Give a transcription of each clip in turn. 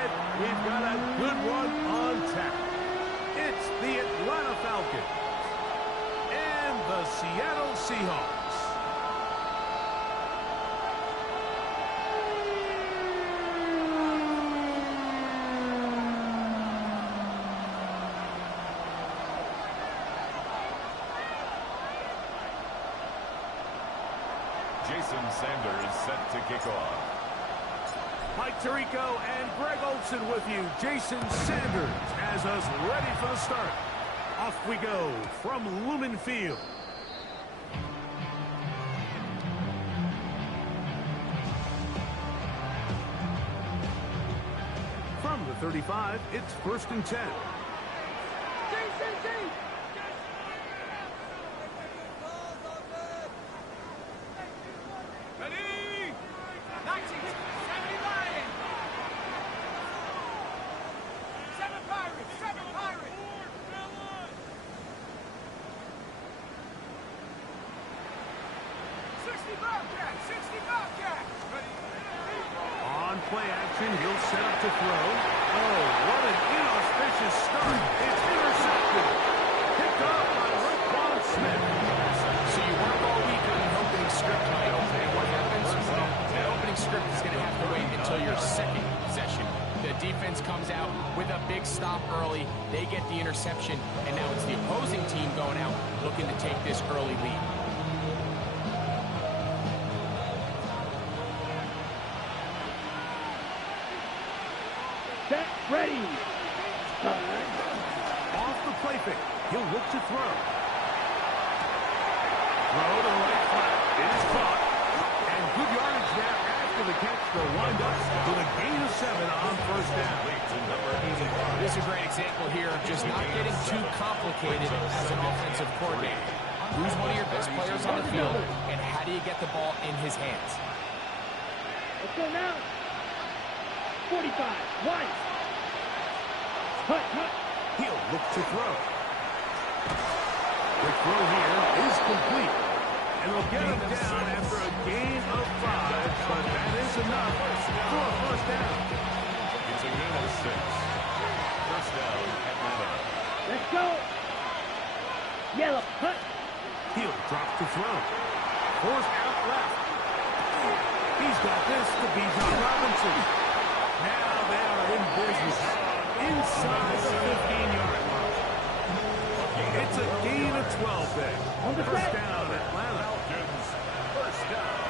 ahead. We've got a good one on tap. It's the Atlanta Falcons and the Seattle Seahawks. Jason Sanders set to kick off. Mike Tirico and Greg Olson with you. Jason Sanders has us ready for the start. Off we go from Lumen Field. From the 35, it's 1st and 10. On play action, he'll set up to throw. Oh, what an inauspicious start. It's intercepted. Picked up by Raquan Smith. So you work all week on an opening script, Mike, and what happens? Well, that opening script is going to have to wait until your second possession. The defense comes out with a big stop early. They get the interception, and now it's the opposing team going out looking to take this early lead. Ready. Off the play fake. He'll look to throw. Throw to the right flat. It is caught. And good yardage there after the catch. They'll wind up with a gain of 7 on 1st down. This is a great example here of just not getting too complicated as an offensive coordinator. Who's one of your best players on the field, and how do you get the ball in his hands? Let's go now. 45. One. He'll look to throw. The throw here is complete. And they'll get him down after a gain of 5, but that is enough for a 1st down. It's a gain of 6. 1st down, Atlanta. Let's go. Yellow. Hut. He'll drop to throw. Forced out left. He's got this to Bijan Robinson. Now they are in business. Inside the 15-yard line. It's a gain of 12 there. 1st down, Atlanta. Falcons, 1st down.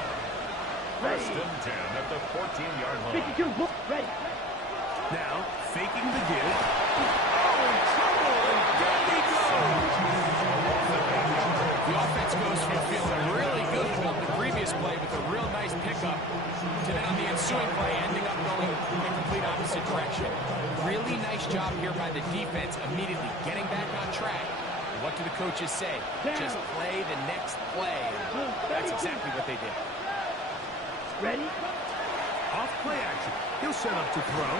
1st and 10 at the 14-yard line. 52. Ready. Now, faking the give. Oh, in trouble, and down he goes. The offense goes from feeling really good about the previous play with a real nice pickup to then on the ensuing play ending up going in the complete opposite direction. Really nice job here by the defense immediately getting back on track. What do the coaches say? Just play the next play. That's exactly what they did. Ready. Off play action. He'll set up to throw.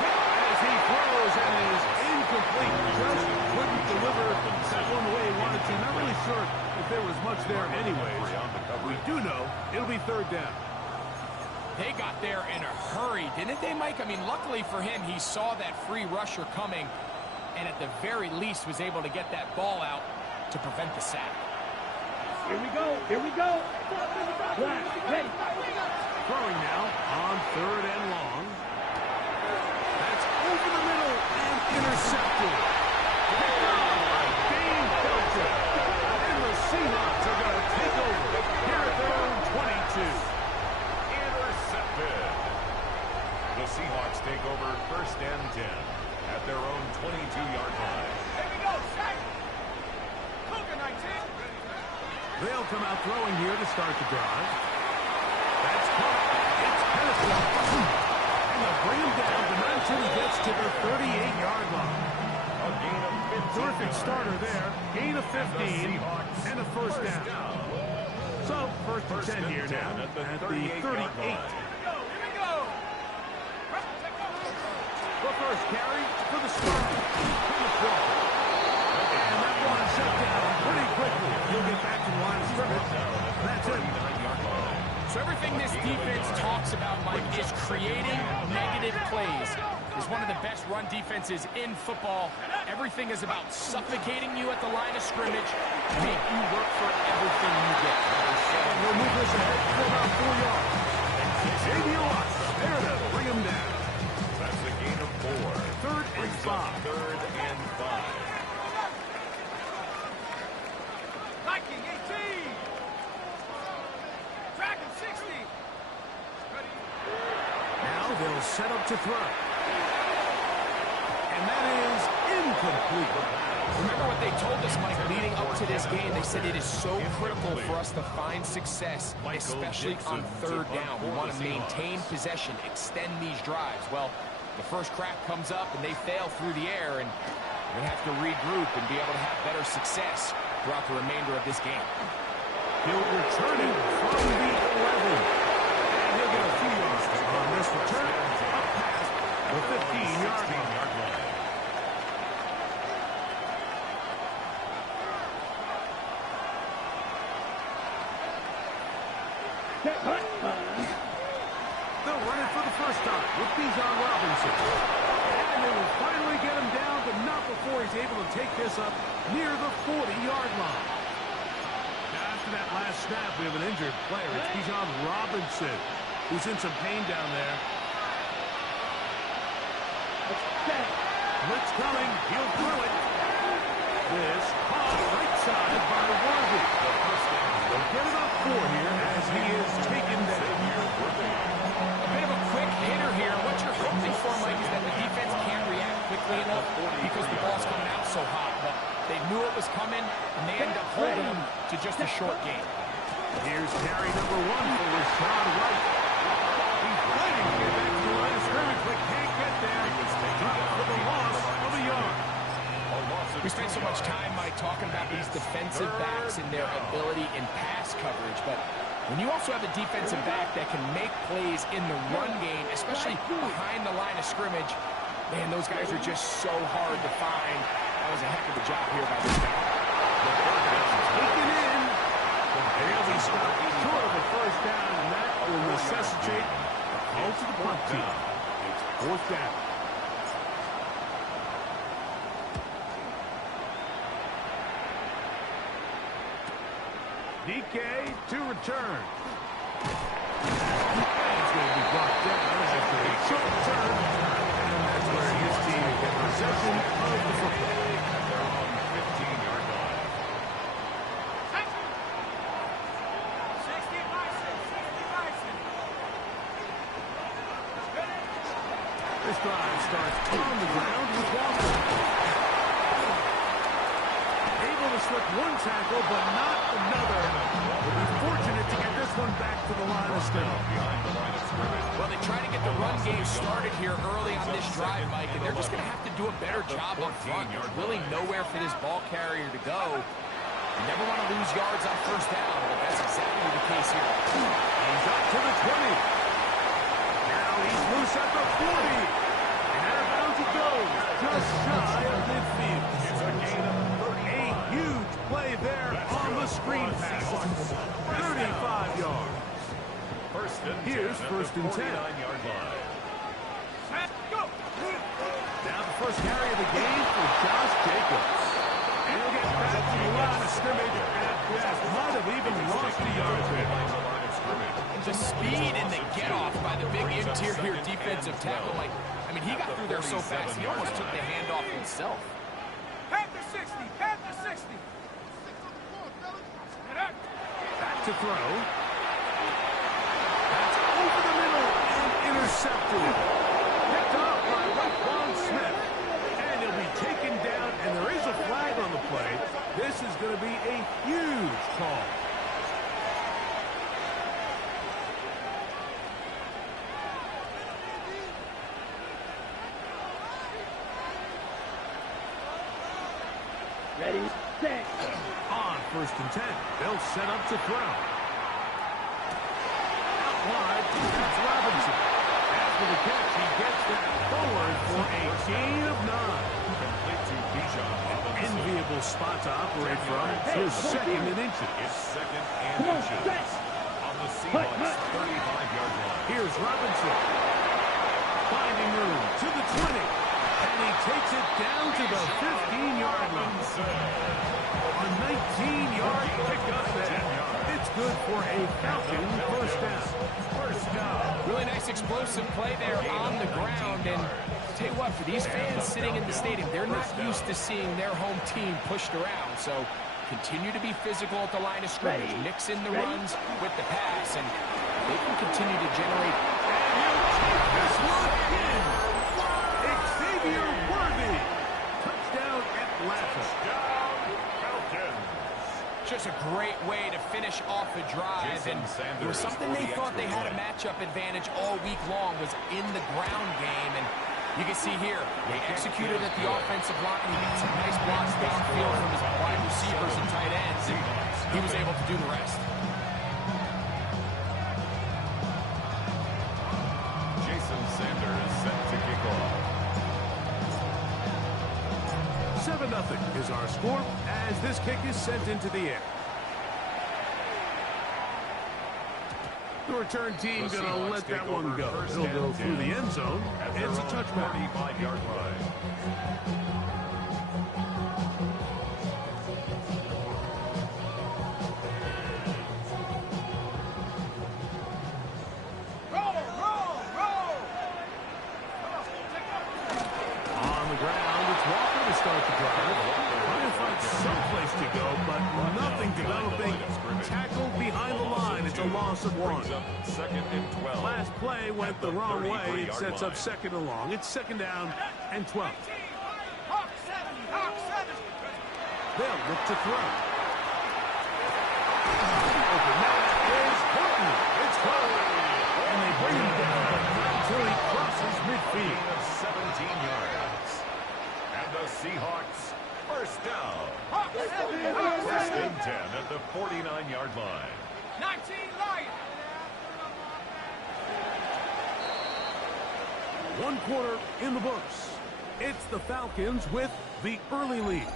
As he throws and is incomplete. Just couldn't deliver that one the way he wanted to. Not really sure if there was much there anyways. We do know it'll be 3rd down. They got there in a hurry, didn't they, Mike? I mean, luckily for him, he saw that free rusher coming and at the very least was able to get that ball out to prevent the sack. Here we go. Here we go. Ready. Throwing now on 3rd and long. That's over the middle and intercepted. Picked up by Dane Belcher. And the Seahawks are going to take over here at their own 22. Intercepted. The Seahawks take over 1st and 10 at their own 22-yard line. Here we go, sack. Cougar 19. They'll come out throwing here to start the drive. That's caught. It's Harrison. And they'll bring him down to 19. He gets to the 38-yard line. A gain of 15. Terrific starter there. Gain of 15 and a 1st down. So, 1st and 10 here now at the 38. The first carry for the start. And that one shut down pretty quickly. He'll get back in line of scrimmage. That's it. So everything this defense talks about, Mike, is creating negative make plays is one of the best run defenses in football. Everything is about suffocating you at the line of scrimmage, make you work for everything you get. And we'll move this ahead for about 4 yards. Xavier Watts there to bring him down. That's a gain of 4. Third and 5. Third and 5. Viking 18. Dragon 60. Now they'll set up to throw. And that is incomplete. Remember what they told us, Mike, leading up to this game. They said it is so critical for us to find success, especially on third down. We want to maintain possession, extend these drives. Well, the first crack comes up and they fail through the air, and we're going to have to regroup and be able to have better success throughout the remainder of this game. He'll return it from the 11. And he'll get a few yards on this return. Up past the 15-yard line. They'll run it for the first time with Bijan Robinson. And they will finally get him down, but not before he's able to take this up near the 40-yard line. Now, after that last snap, we have an injured player. It's Bijan Robinson, who's in some pain down there. Blitz coming. He'll throw it. This caught right side by Worthy. They'll get it up 4 here as he is taken down. A bit of a quick hitter here. What you're hoping for, Mike, is that the defense can't react quickly enough because the ball's coming out so hot. But they knew it was coming, and they end up holding him to just a short game. Here's carry number 1 for Rashad White. He's fighting to get back to the line of scrimmage, but can't get there. Dropped for the loss of a yard. We spend so much time, Mike, talking about these defensive backs and their ability in pass coverage, but when you also have a defensive back that can make plays in the run game, especially behind the line of scrimmage, man, those guys are just so hard to find. That was a heck of a job here by this guy. Taken in. And he'll be stopped short of the first down, and that will necessitate a call to the punt team. It's 4th down. DK to return. It's going to be brought down after a short return. And that's where his team will get possession of the football. They're on the 15-yard line. This drive starts on the ground with Walker. Able to slip one tackle, but not another. Will be fortunate to get this one back to the line of scrimmage. Well, they try to get the run game started here early on this drive, Mike, and they're just going to have to do a better job up front. There's really nowhere for this ball carrier to go. You never want to lose yards on first down, but that's exactly the case here. He's up to the 20. Now he's loose at the 40. And out of bounds he goes, just shy of midfield. It's a gain of 30. A huge play there on the screen pass. 35 yards. Here's 1st and 10. 49-yard line. Now the first carry of the game for Josh Jacobs. And he'll get back to the line of scrimmage at best. Might have even lost a yard there. The speed and the get-off by the big interior defensive tackle, like, I mean, he got through there so fast, he almost took the handoff himself. Panther 60! Panther 60! Back to throw. That's over the middle and intercepted. Picked off by Raquan Smith. And he'll be taken down, and there is a flag on the play. This is going to be a huge call. Ready, set. On 1st and 10, they'll set up to throw. Out wide, that's Robinson. After the catch, he gets that forward for a gain of 9. Complete to Bijan. Enviable spot to operate from. His 2nd and inches. It's 2nd and inches. On the Seahawks 35-yard line. Here's Robinson. Finding it down to the 15-yard line. A 19-yard pickup there. It's good for a Falcon first down. First down. Really nice explosive play there on the ground. And tell you what, for these fans sitting in the stadium, they're not used to seeing their home team pushed around. So continue to be physical at the line of scrimmage. Mix in the runs with the pass, and they can continue to generate. And he'll take this one in. Xavier Worthy. Touchdown Atlanta. Just a great way to finish off a drive, and it was something they thought they had a matchup advantage all week long, was in the ground game. And you can see here, they executed at the offensive line. He got some nice blocks downfield from his wide receivers and tight ends, and he was able to do the rest. Jason Sanders set to kick off. 7-0 is our score as this kick is sent into the air. The return team going to let that one go. It'll go through the end zone. It's a touchback. 45-yard line. On the ground, it's Walker to start the drive. Trying to find someplace to go, but nothing developing. Tackled behind the line. It's a loss of 1. Second and 12. Last play went the wrong way. It sets up second and long. It's second down and 12. Hawk 70, Hawk 70. They'll look to throw. Open man is Horton. It's caught. And they bring him down, but not until he crosses midfield. 17 yards. And the Seahawks first down. Hawk 70, Hawk First 70. and 10 at the 49-yard line. 19 Lions. 1 quarter in the books. It's the Falcons with the early lead.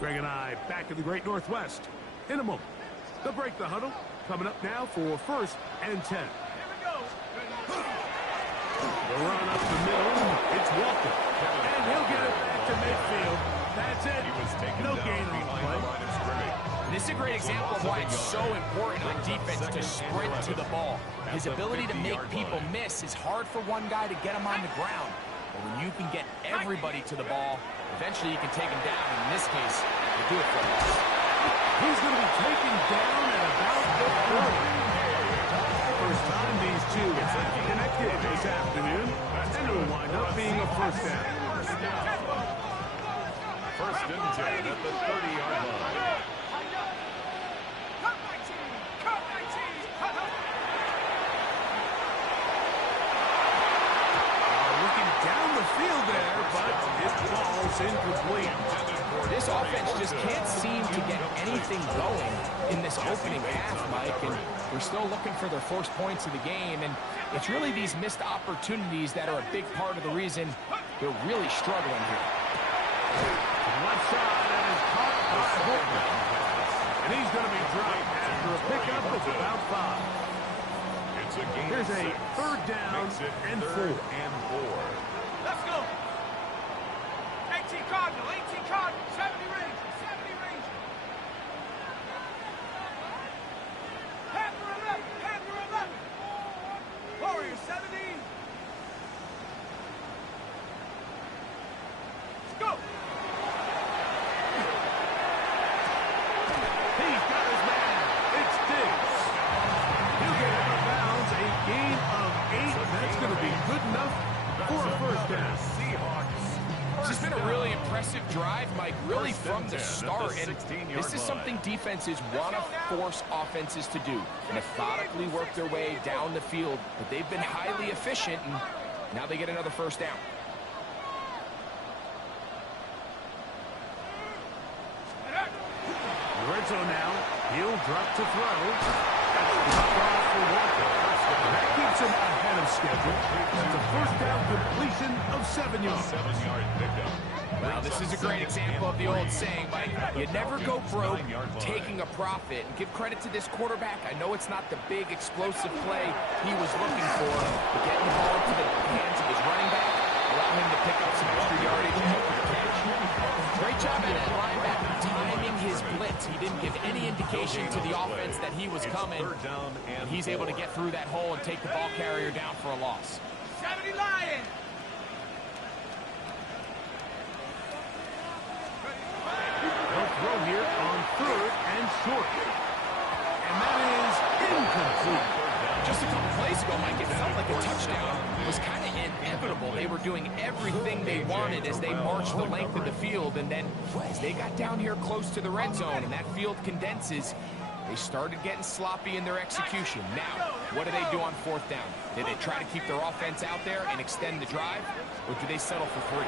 Greg and I back in the Great Northwest in a moment. They'll break the huddle. Coming up now for first and 10. Here we go. The run up the middle. It's Walker. And he'll get it back to midfield. That's it. He was taken No down gain on the behind play. the line of scrimmage. This is a great example of why it's so important on defense to sprint to the ball. His ability to make people miss is hard for one guy to get him on the ground. But when you can get everybody to the ball, eventually you can take him down. In this case, you do it for a loss. He's going to be taken down at about the 30. First time these two have connected this afternoon, and it will wind up being a first down. First and 10 at the 30-yard line. Cut 19. Cut 19. Looking down the field there, but it falls incomplete. This offense just can't seem to get anything going in this opening half, Mike, and we're still looking for their first points of the game, and it's really these missed opportunities that are a big part of the reason they're really struggling here. Left side and is caught by Horton. And he's going to be dropped after a pickup of about 5. It's a gain Here's of a 6. third down Makes it and 4. third and 4. Let's go. 18 Cardinal, 18 Cardinal, 70 range, 70 range. Panther 11, Panther 11. Warrior 70. Let's go. He's got his man. It's Diggs. He'll get out of bounds. A gain of 8. That's going to be good enough for a first down. Seahawks. This has been a really impressive drive, Mike, really from the start. And this is something defenses want to force offenses to do. Methodically work their way down the field. But they've been highly efficient, and now they get another first down. Lorenzo now. He'll drop to throw. That's off for Walker. That keeps him ahead of schedule. That's a first down completion of 7 yards. 7-yard pickup. Well, this is a great example of the old saying, Mike, you never go broke taking a profit. And give credit to this quarterback. I know it's not the big explosive play he was looking for, but getting the ball into the hands of his running back, allowing him to pick up some extra yardage. position to the offense that he was coming. And he's able to get through that hole and take the ball carrier down for a loss. 70 Lions. They'll throw here on 3rd and short. And that is incomplete. Just a couple plays ago, Mike, it felt like a touchdown was kind of inevitable. They were doing everything they wanted as they marched the length of the field, and then as they got down here close to the red zone and that field condenses, they started getting sloppy in their execution. Now, what do they do on 4th down? Did they try to keep their offense out there and extend the drive, or do they settle for 3?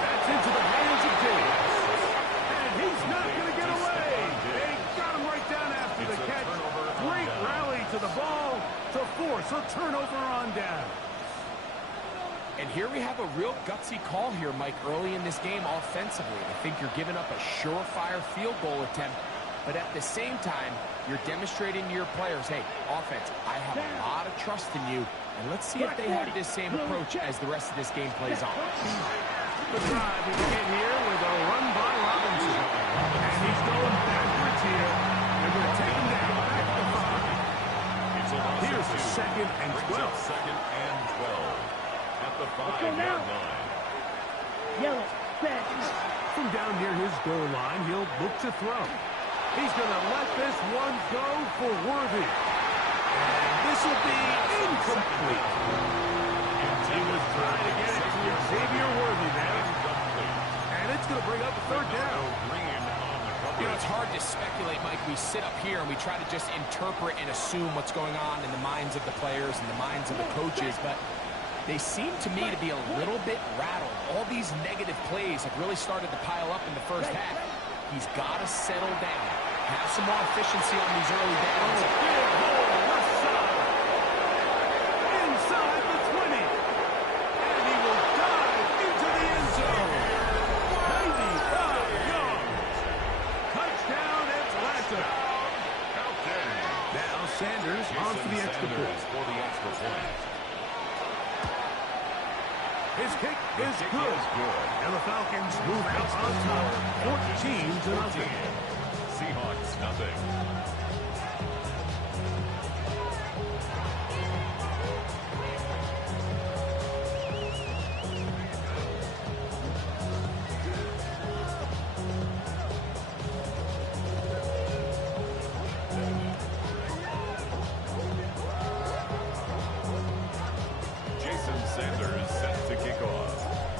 That's into the hands of James. And he's not going to get away. They got him right down after the catch. Great rally to the ball to force a turnover on down. And here we have a real gutsy call here, Mike, early in this game offensively. I think you're giving up a surefire field goal attempt, but at the same time, you're demonstrating to your players, hey, offense, I have a lot of trust in you, and let's see if they have this same approach as the rest of this game plays on. The drive will begin here with a run by Robinson. And he's going backwards here. They're going to take him down back to 5. Here's the 2nd and 12. 2nd and 12 at the 5-yard line. Yellow, red. From down near his goal line, he'll look to throw. He's going to let this one go for Worthy. And this will be incomplete. He was trying to get it to Xavier Worthy there. And it's going to bring up a 3rd down. You know, it's hard to speculate, Mike. We sit up here and we try to just interpret and assume what's going on in the minds of the players and the minds of the coaches, but they seem to me to be a little bit rattled. All these negative plays have really started to pile up in the first half. He's got to settle down, have some more efficiency on these early downs. Big hole left side. Inside the 20. And he will dive into the end zone. 95 yards. Touchdown Atlanta. Now Sanders on for the extra point. His kick is good. And the Falcons move out on top, 14-0. Seahawks, nothing. Sanders set to kick off.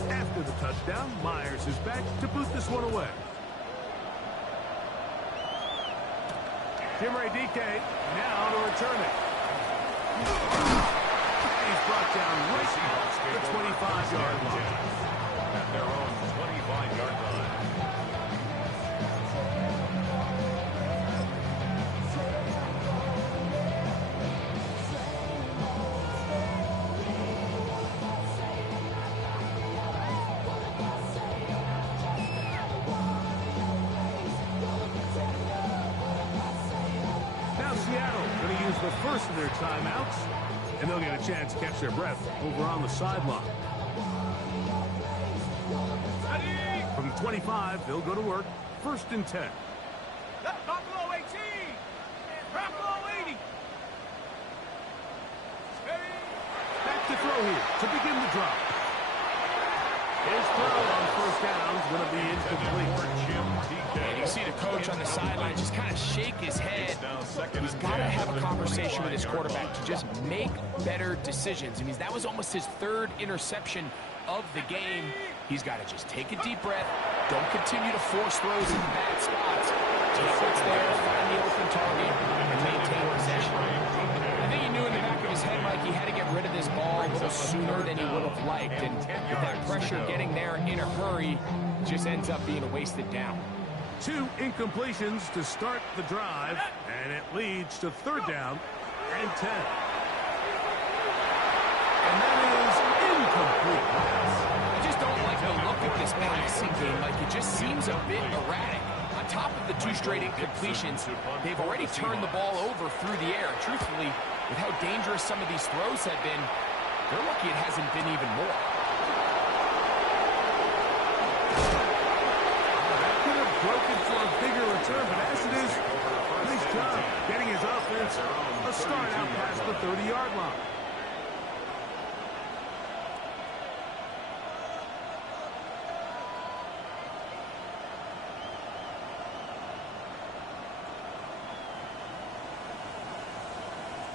After the touchdown, Myers is back to boot this one away. Tim DK now to return it. He's brought down right at the 25-yard line. At their own 25-yard line. The first of their timeouts, and they'll get a chance to catch their breath over on the sideline. From 25, they'll go to work. 1st and 10. Buffalo 18. Buffalo 80. Back to throw here to begin the drive. His throw on 1st down is going to be incomplete. And you see the coach on the sideline just kind of shake his head. He's got to have a conversation with his quarterback to just make better decisions. I mean, that was almost his 3rd interception of the game. He's got to just take a deep breath. Don't continue to force throws in bad spots. Take what's there, find the open target, and maintain possession. I think he knew in the back of his head, Mike, he had to get rid of this ball a little sooner than he would have liked. And with that pressure getting there in a hurry, it just ends up being a wasted down. 2 incompletions to start the drive, and it leads to 3rd down and 10. And that is incomplete. I just don't like the look of this passing game. Like, it just seems a bit erratic. On top of the 2 straight incompletions, they've already turned the ball over through the air. Truthfully, with how dangerous some of these throws have been, they're lucky it hasn't been even more. That could have broken for a bigger return, but as it is, nice job getting his offense a start out past the 30-yard line.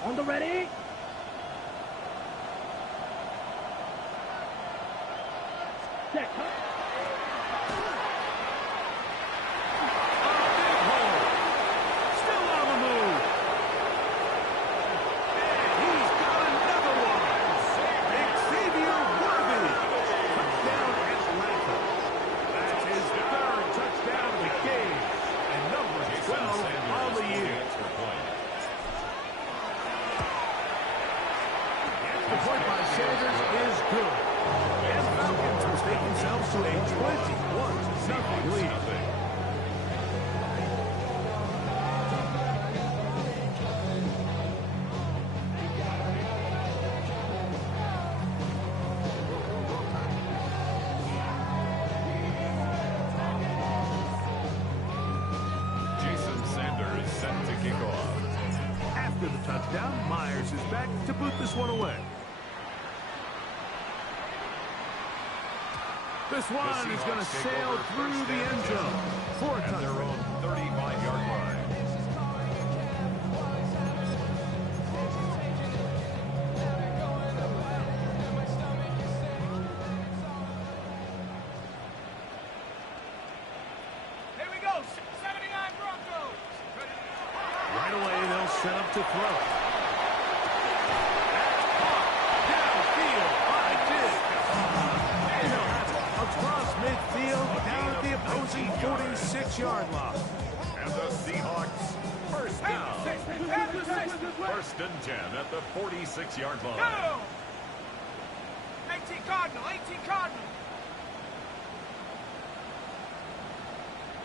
On the ready. Set. The point by Sanders is good. And Falcons will take themselves to a 21-0 lead. After the touchdown, Myers is back to boot this one away. This one is going to sail through the end zone for a touchdown. Their own 35-yard line. Here we go, 79 Broncos. Right away, they'll set up to throw. Downfield by Diggs. And they'll have it across midfield down at the opposing 46-yard line. And the Seahawks first down. First and 10 at the 46-yard line. Go! 18 Cardinal, 18 Cardinal.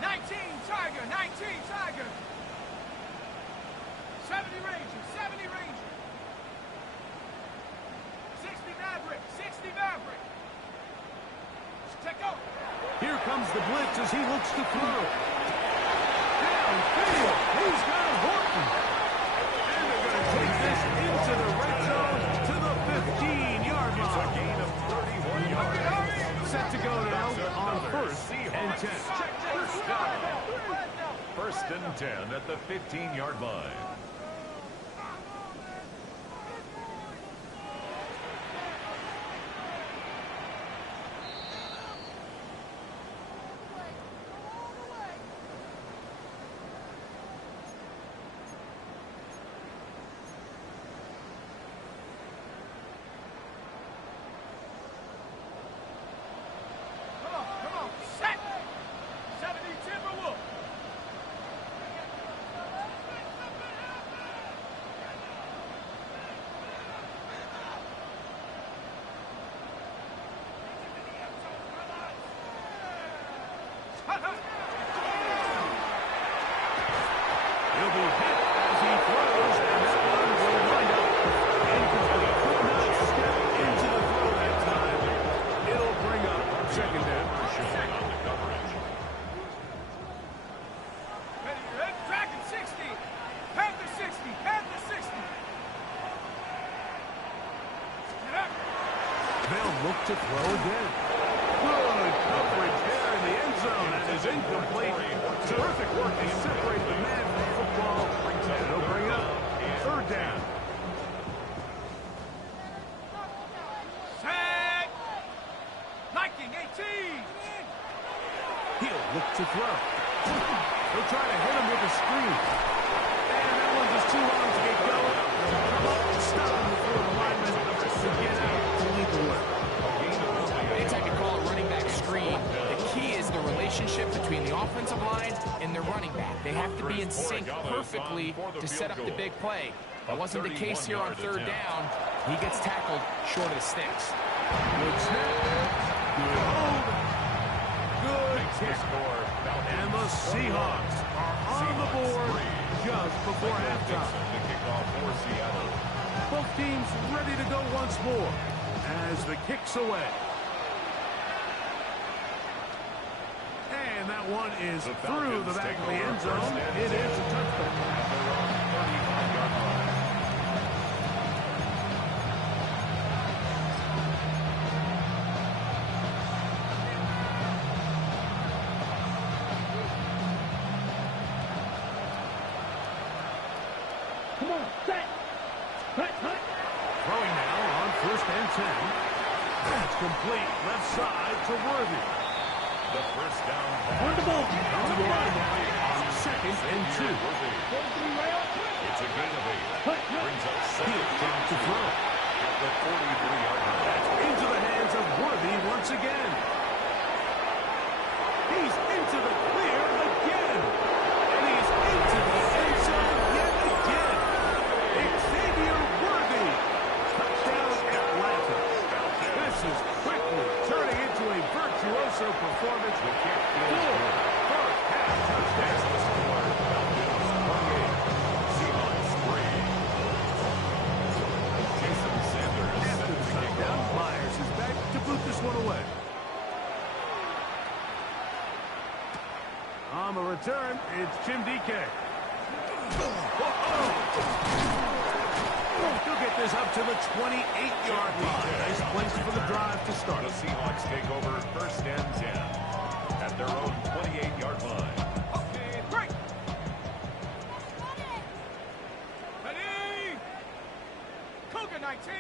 19 Tiger, 19 Tiger. 70 Ranger, 70 Ranger. 60 Maverick, 60 Maverick. Take over. Here comes the blitz as he looks to throw. Downfield, he's got Horton. And they're going to take this into the red zone to the 15-yard line. It's a gain of 31 yards. Set to go now on first and 10. First and 10 at the 15-yard line. Come on, set. 70 Timberwolf. He'll be hit as he throws, and that one will wind up incomplete. Could not step into the throw that time. It'll bring up second down. Showing on the coverage. Ready, red, Dragon 60. Panther 60, Panther 60. Get up. They'll look to throw again. Good coverage there in the end zone. That is incomplete. Terrific work to separate the man from the football. And it'll bring up third down. Set. Liking 18. He'll look to throw. He'll try to hit him with a screen. And that one just too long to get going. Come up to stop him before the lineman to get out to lead the way. Anytime you call a running back screen, the key is the relationship between the offensive line and the running back. They have to be in sync perfectly to set up the big play. That wasn't the case here on third down. He gets tackled short of the sticks. Good snap. Good hold. Good kick. And the Seahawks are on the board just before halftime. The kickoff for Seattle. Both teams ready to go once more as the kick's away. And And that one is through the back of the end zone. It is a touchdown. At their own 35-yard line. Come on, set. Hut, hut. Throwing now on 1st and 10. That's complete left side to Worthy. The first down On the ball. On the line now on 2nd and 2. It's a gain of 8. Brings up He'll try to throw. at the 43-yard line. Into the hands of Worthy once again. He's into the clear again. And he's into the end zone yet again. Xavier Worthy. Touchdown Atlanta. This is quickly turning into a virtuoso performance. The kick is 4 good. first half touchdowns. The score, Falcons 28, Seahawks 3. Jason Sanders set After the to kick touchdown, off. Myers is back to boot this one away. On the return, it's Jim DK. He'll get this up to the 28-yard line. Nice place for the drive to start. The Seahawks take over 1st and 10 at their own 28-yard line. Okay, break. Ready. Cougar 19.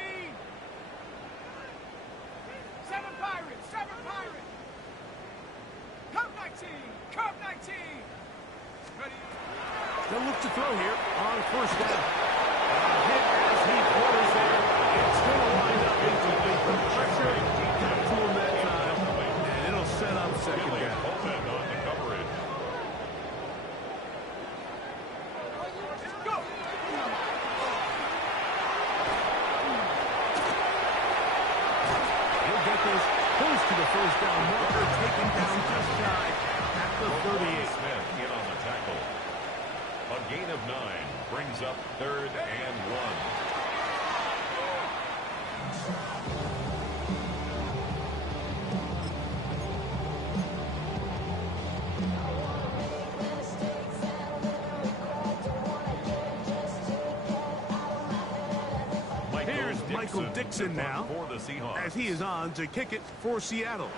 7 Pirates, 7 Pirates. Curve 19, curve 19. Ready. They'll look to throw here on 1st down. Hit as he throws there. It's going to wind up incomplete. The pressure got to him that time, and it'll set up 2nd Billy down. Coleman on the coverage. Let's go. He'll get this close to the 1st down marker, taken down just shy at the 38. Smith in on the tackle. A gain of 9 brings up 3rd and 1. Here's Michael Dixon now, for the Seahawks. as he is on to kick it for Seattle.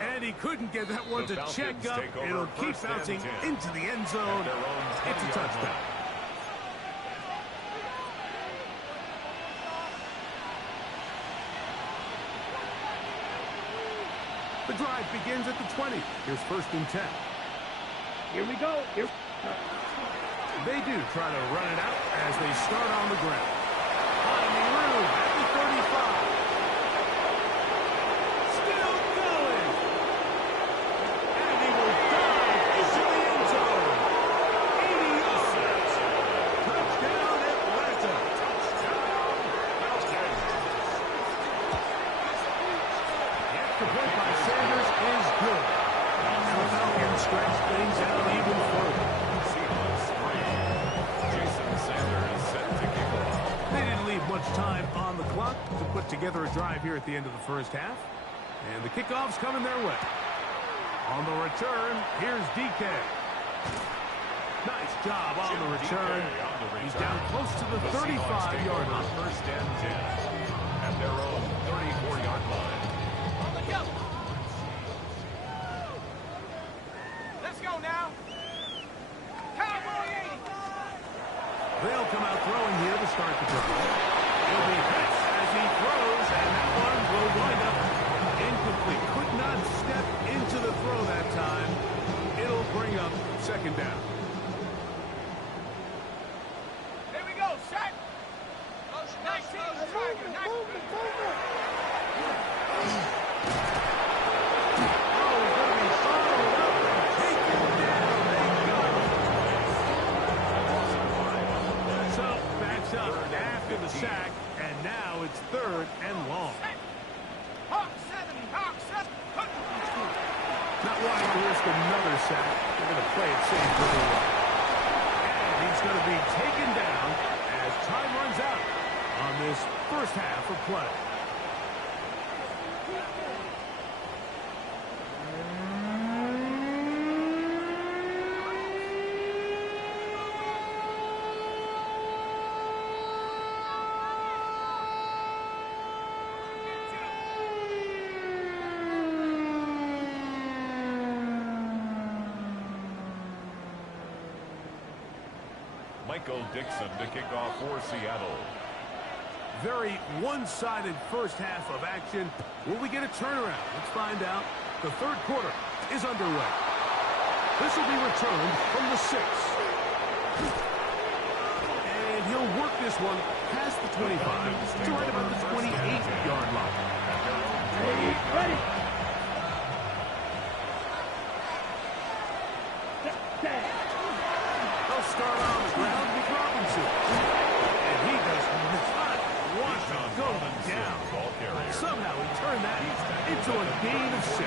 And he couldn't get that one The to Falcons check up. take over It'll keep 1st and bouncing 10 into the end zone. at their own It's a 20-yard touchdown. line. The drive begins at the 20. Here's 1st and 10. Here we go. Here. They do try to run it out as they start on the ground. Finding room at the 35. Still going. And he will dive into the end zone. 80 yards. Touchdown Atlanta. The extra point by Sanders is good. And the Falcons stretch things out even further. Seahawks 3. Jason Sanders set to kick off. They didn't leave much time on the clock to put together a drive here at the end of the 1st half. And the kickoff's coming their way. On the return, here's DK. Nice job on the return. He's down close to the 35-yard line. 1st and 10 at their own 34-yard line. On the go. Let's go now. Cowboy 80. They'll come out throwing here to start the drive. He'll be hit as he throws, and that one will wind up incomplete. Could not step into the throw that time. It'll bring up 2nd down. Here we go, set. 19, Tiger, 19. After the sack, and now it's 3rd and long. Hawk 70, Hawk 7. Not wanting to risk another sack, they're going to play it safe for the run. And he's going to be taken down as time runs out on this 1st first half of play. Michael Dixon to kick off for Seattle. Very one-sided first half of action. Will we get a turnaround? Let's find out. The third quarter is underway. This will be returned from the 6. And he'll work this one past the 25 to right about the 28-yard line. Ready. They'll start on the ground with Robinson. And he does not want to go down. Somehow he turned that into a gain of 6.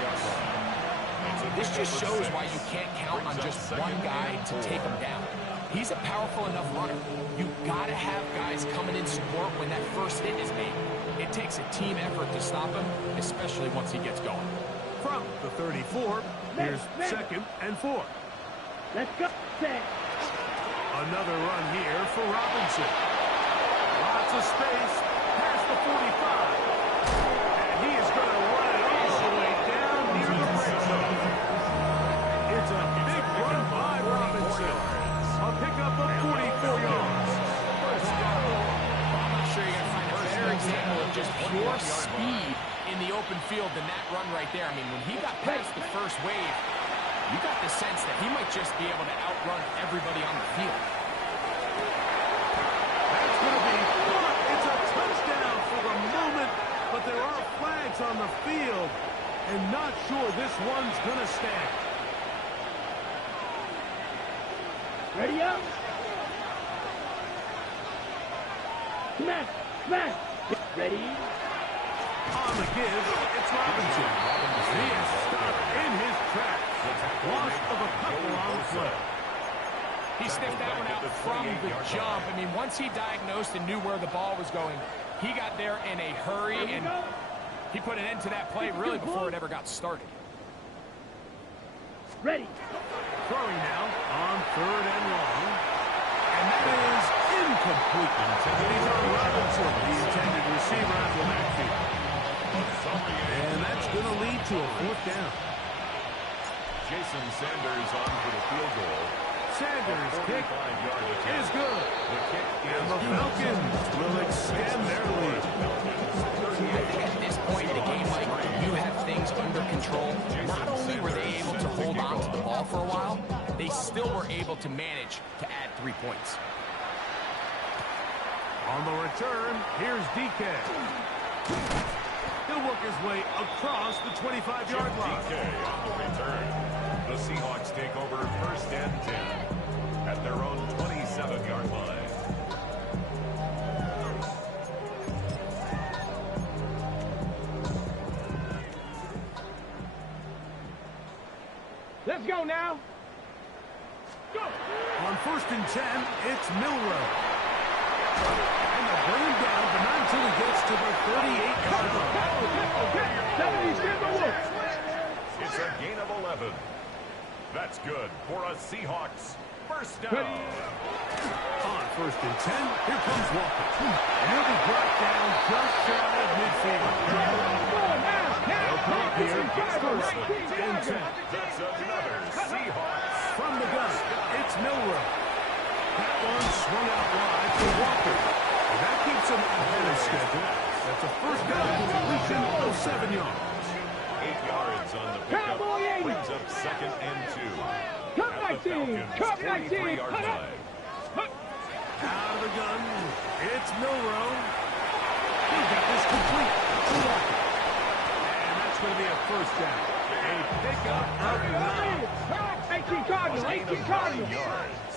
This just shows why you can't count on just one guy to take him down. He's a powerful enough runner. You gotta have guys coming in support when that first hit is made. It takes a team effort to stop him, especially once he gets going. From the 34, here's 2nd and 4. Let's go. Set. Another run here for Robinson. Lots of space past the 45. And he is going to run it all the way down near the red zone. It's a big run by Robinson. A pickup of 44 yards. I'm not sure you're going to find a better example of just pure speed in the open field than that run right there. I mean, when he got past the first wave, you got the sense that he might just be able to outrun everybody on the field. That's going to be caught. It's a touchdown for the moment, but there are flags on the field, and not sure this one's going to stand. Ready up. Smash. Smash. Ready. On the give, it's Robinson. He is stopped in his tracks. Loss of a couple on the play. He sniffed that one out from the jump. I mean, once he diagnosed and knew where the ball was going, he got there in a hurry, and he put an end to that play really before it ever got started. Ready. Throwing now on 3rd and long. And that is incomplete. He's on Robinson, the intended receiver out of the backfield. And that's going to lead to a 4th down. Jason Sanders on for the field goal. Sanders' kick is good. The kick And the Falcons will extend their lead. I think at this point in the game, Mike, you have things under control. Not only were they able to hold on to the ball for a while, they still were able to manage to add 3 points. On the return, here's DK. He'll work his way across the 25-yard line. DK on the return. The Seahawks take over 1st and 10 at their own 27-yard line. Let's go now. Go. On 1st and 10, it's Milrow. And they'll bring him down, but not until he gets to the 38-yard line. It's a gain of 11. That's good for a Seahawks 1st down. On 1st and 10, here comes Walker. And he'll be brought down just shy of midfield. They'll come up here, 1st and 10. That's another Seahawks. From the gun, it's Milrow. That one swung out wide for Walker. And that keeps him ahead of schedule. That's a 1st down completion of 7 yards. 8 yards on the pickup. Brings up 2nd and 2. At the Falcons' 43-yard line. Out of the gun, it's Milrow. He got this complete to Walker. And that's going to be a 1st down. A pickup of 9. 18 Cardinals. 18 Cardinals. Yards.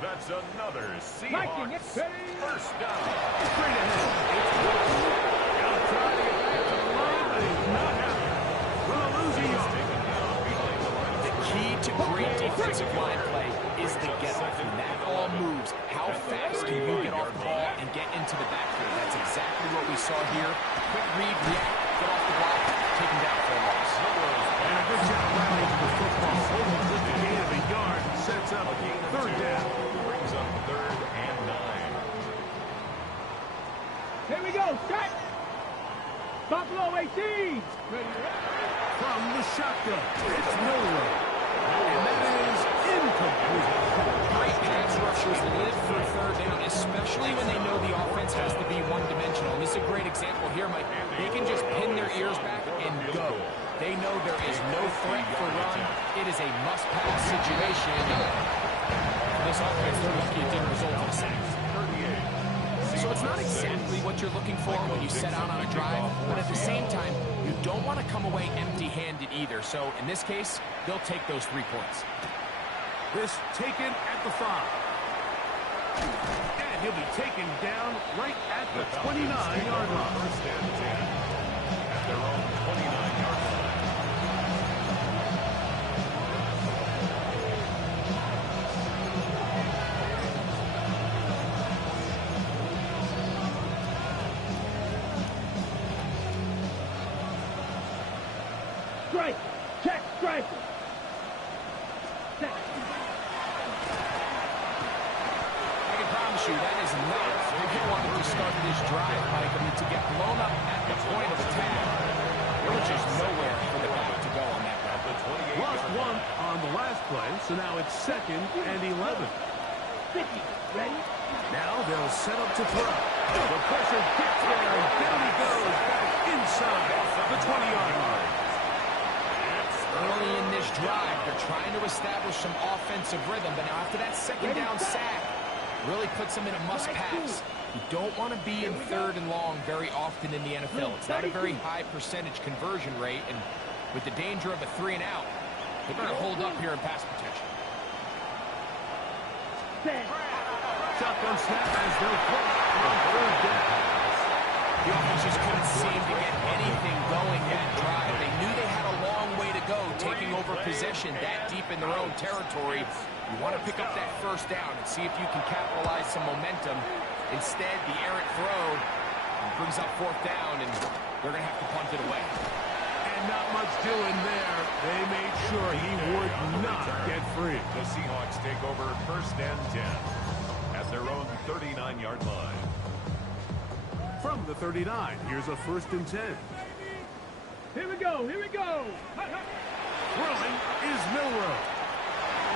That's another Seahawks 1st down. Straight ahead, it's Walker. Now trying to get back to the line, but he's not happening. Going to lose a yard. The key to great defensive line play is the get-off. When that ball moves, how fast can you get off the ball and get into the backfield? That's exactly what we saw here. Quick read, react, get off the block, take him down for a loss. And a good job rallying to the football. Holds the gain of a yard and sets up third down. Brings up 3rd and 9. Here we go, set. Buffalo 18. Ready. From the shotgun, it's Miller. And that is incomplete. Great pass rushers live for third down, especially when they know the offense has to be one-dimensional. And this is a great example here, Mike. They can just pin their ears back and go. They know there is no threat for run. It is a must-pass situation. This offense, they're lucky it didn't result in a sack. So it's not exactly what you're looking for when you set out on a drive, but at the same time, you don't want to come away empty-handed either. So in this case, they'll take those 3 points. This taken at the 5. And he'll be taken down right at the 29-yard line. 1st and 10 at their own 29-yard line. Strike. Check. Strike. Check. I can promise you that is not what you wanted to start this drive, Mike. I mean, to get blown up at the point of attack, there was just nowhere for the back to go on that route. Lost 1 on the last play, so now it's 2nd and 11. 50. Ready. Now they'll set up to throw. The pressure gets there, and down he goes back inside the 20-yard line. Early in this drive, they're trying to establish some offensive rhythm, but now after that 2nd down sack, really puts them in a must-pass. You don't want to be in 3rd and long very often in the NFL. It's not a very high percentage conversion rate, and with the danger of a 3 and out, they better hold up here in pass protection. Shotgun snap as they'll push on 3rd down. The offense just couldn't seem to get anything going that drive. They knew they had a long way to go, taking over possession that deep in their own territory. You want to pick up that 1st down and see if you can capitalize some momentum. Instead, the errant throw brings up 4th down, and they're going to have to punt it away. And not much doing there. They made sure he would not get free. The Seahawks take over 1st and 10 at their own 39-yard line. From the 39, here's a 1st and 10. Here we go. Here we go. Throwing is Milrow.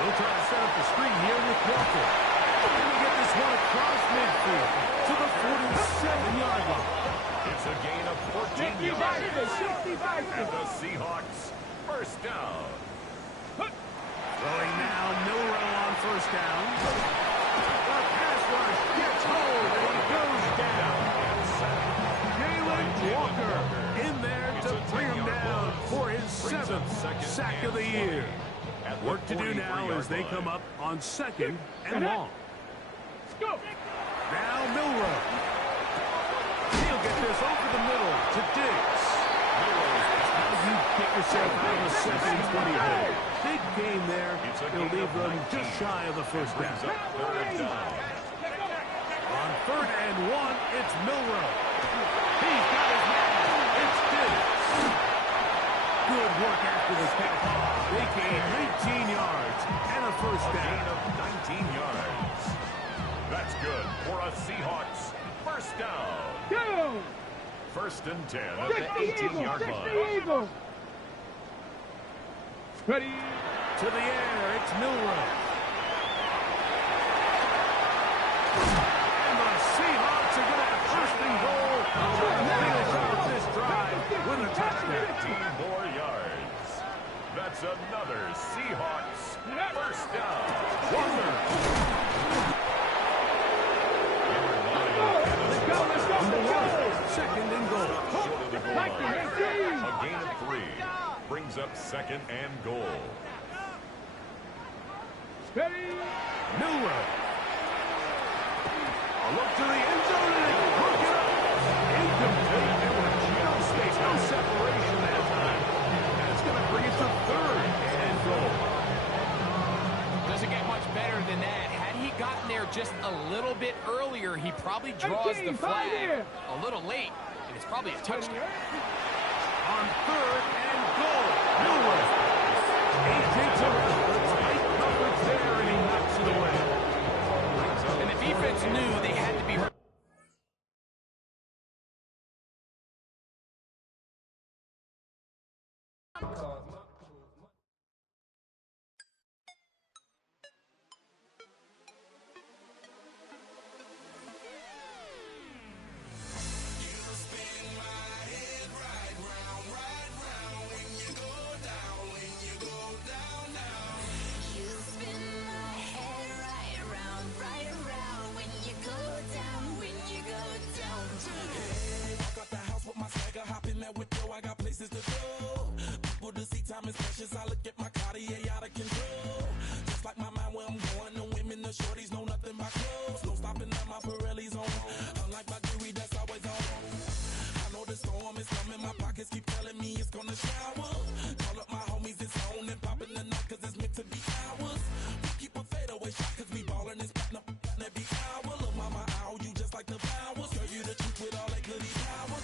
They'll try to set up the screen here with Walker. Can we get this one across midfield to the 47-yard line? It's a gain of 14 yards. And the Seahawks 1st down. Throwing now, Milrow on 1st down. The pass rush gets hold and he goes down. Walker in there to bring him down for his 7th sack of the year. Work to do now as they come up on 2nd and long. Let's go. Now Milrow. He'll get this over the middle to Diggs. How you get yourself out of a 2nd and 20 hole. Big game there. He'll leave them just shy of the 1st down. 3rd down. On 3rd and 1, it's Milrow. He's got his man. It's Diggs. Good work after the catch. They gain 19 yards and a 1st down. Gain of 19 yards. That's good for a Seahawks 1st down. Go. 1st and 10 at the 18-yard line. Eagle. Ready. To the air, it's Milrow. And the Seahawks are going to have 1st and goal. Finish out this drive with a touchdown. 15 more yards. That's another Seahawks 1st down. Walker. Let's go. 2nd and goal. Short of the goal line. A gain of 3 brings up 2nd and goal. Ready. Milrow. A look to the end zone and he'll hook it up. Incomplete. There was no space, no separation that time. That's going to bring it to 3rd and goal. Doesn't get much better than that. Had he gotten there just a little bit earlier, he probably draws the flag a little late, and it's probably a touchdown. On 3rd and goal. Nowhere. A.J. Terrell, tight coverage there, and he knocks it away. And the defense knew they had to be... I got places to go. People to see, time is precious. I look at my Cartier out of control. Just like my mind where I'm going. The women, the shorties know nothing but clothes. No stopping at my Pirelli's on. Unlike my jewelry that's always on. I know the storm is coming. My pockets keep telling me it's gonna shower. Call up my homies, it's on and popping the night cause it's meant to be ours. We keep a fadeaway shot cause we ballin' and spittin' up every hour. Look, mama, ow, you just like the flowers. Girl, you the truth with all that goody power.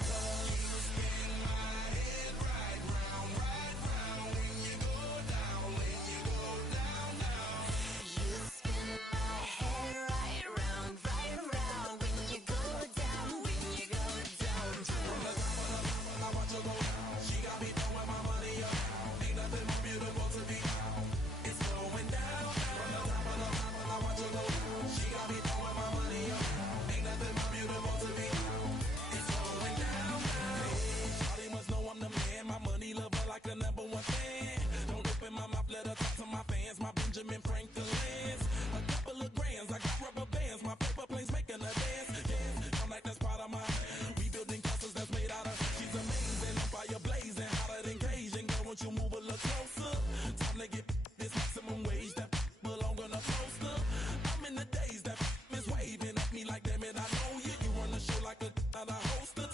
Like, damn it, I know you. You run the show like a host.